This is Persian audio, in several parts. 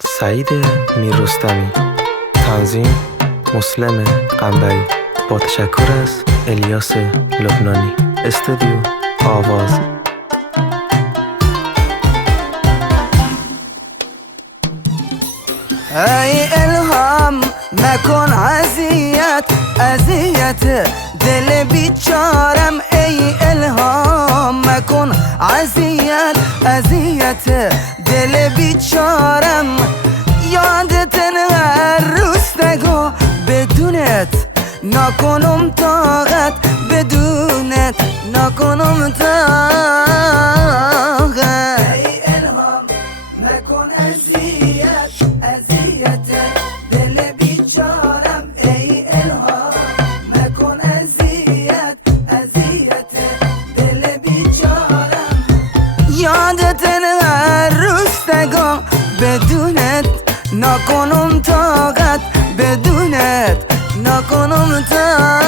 سعید میررستمی. تنظیم مسلم قنبری. با تشکر از الیاس لبنانی. استودیو آواز. ای الهام مکن اذیت دل بیچارم. ای الهام مکن اذیت دل بیچارم. یادت هر روزگار بدونت نکنم طاقت، بدونت نکنم طاقت. ای الهام مکن اذیت دل بیچارم. ای الهام مکن اذیت دل بیچارم. یادت هر روزگار بدونت نکنم طاقت، بدونت نکنم طاقت.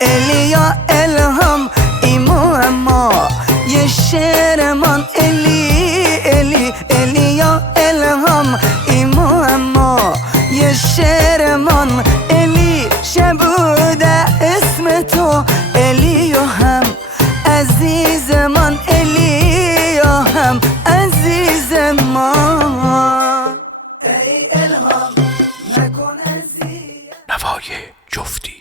الی یا الهام ایمو اما یه شعرمان. الی یا الهام ایمو اما یه شعرمان. الی شبوده اسم تو الیو هم عزیزمان. الیو هم عزیزمان. ای الهام نکن اذیت. نوای جفتی.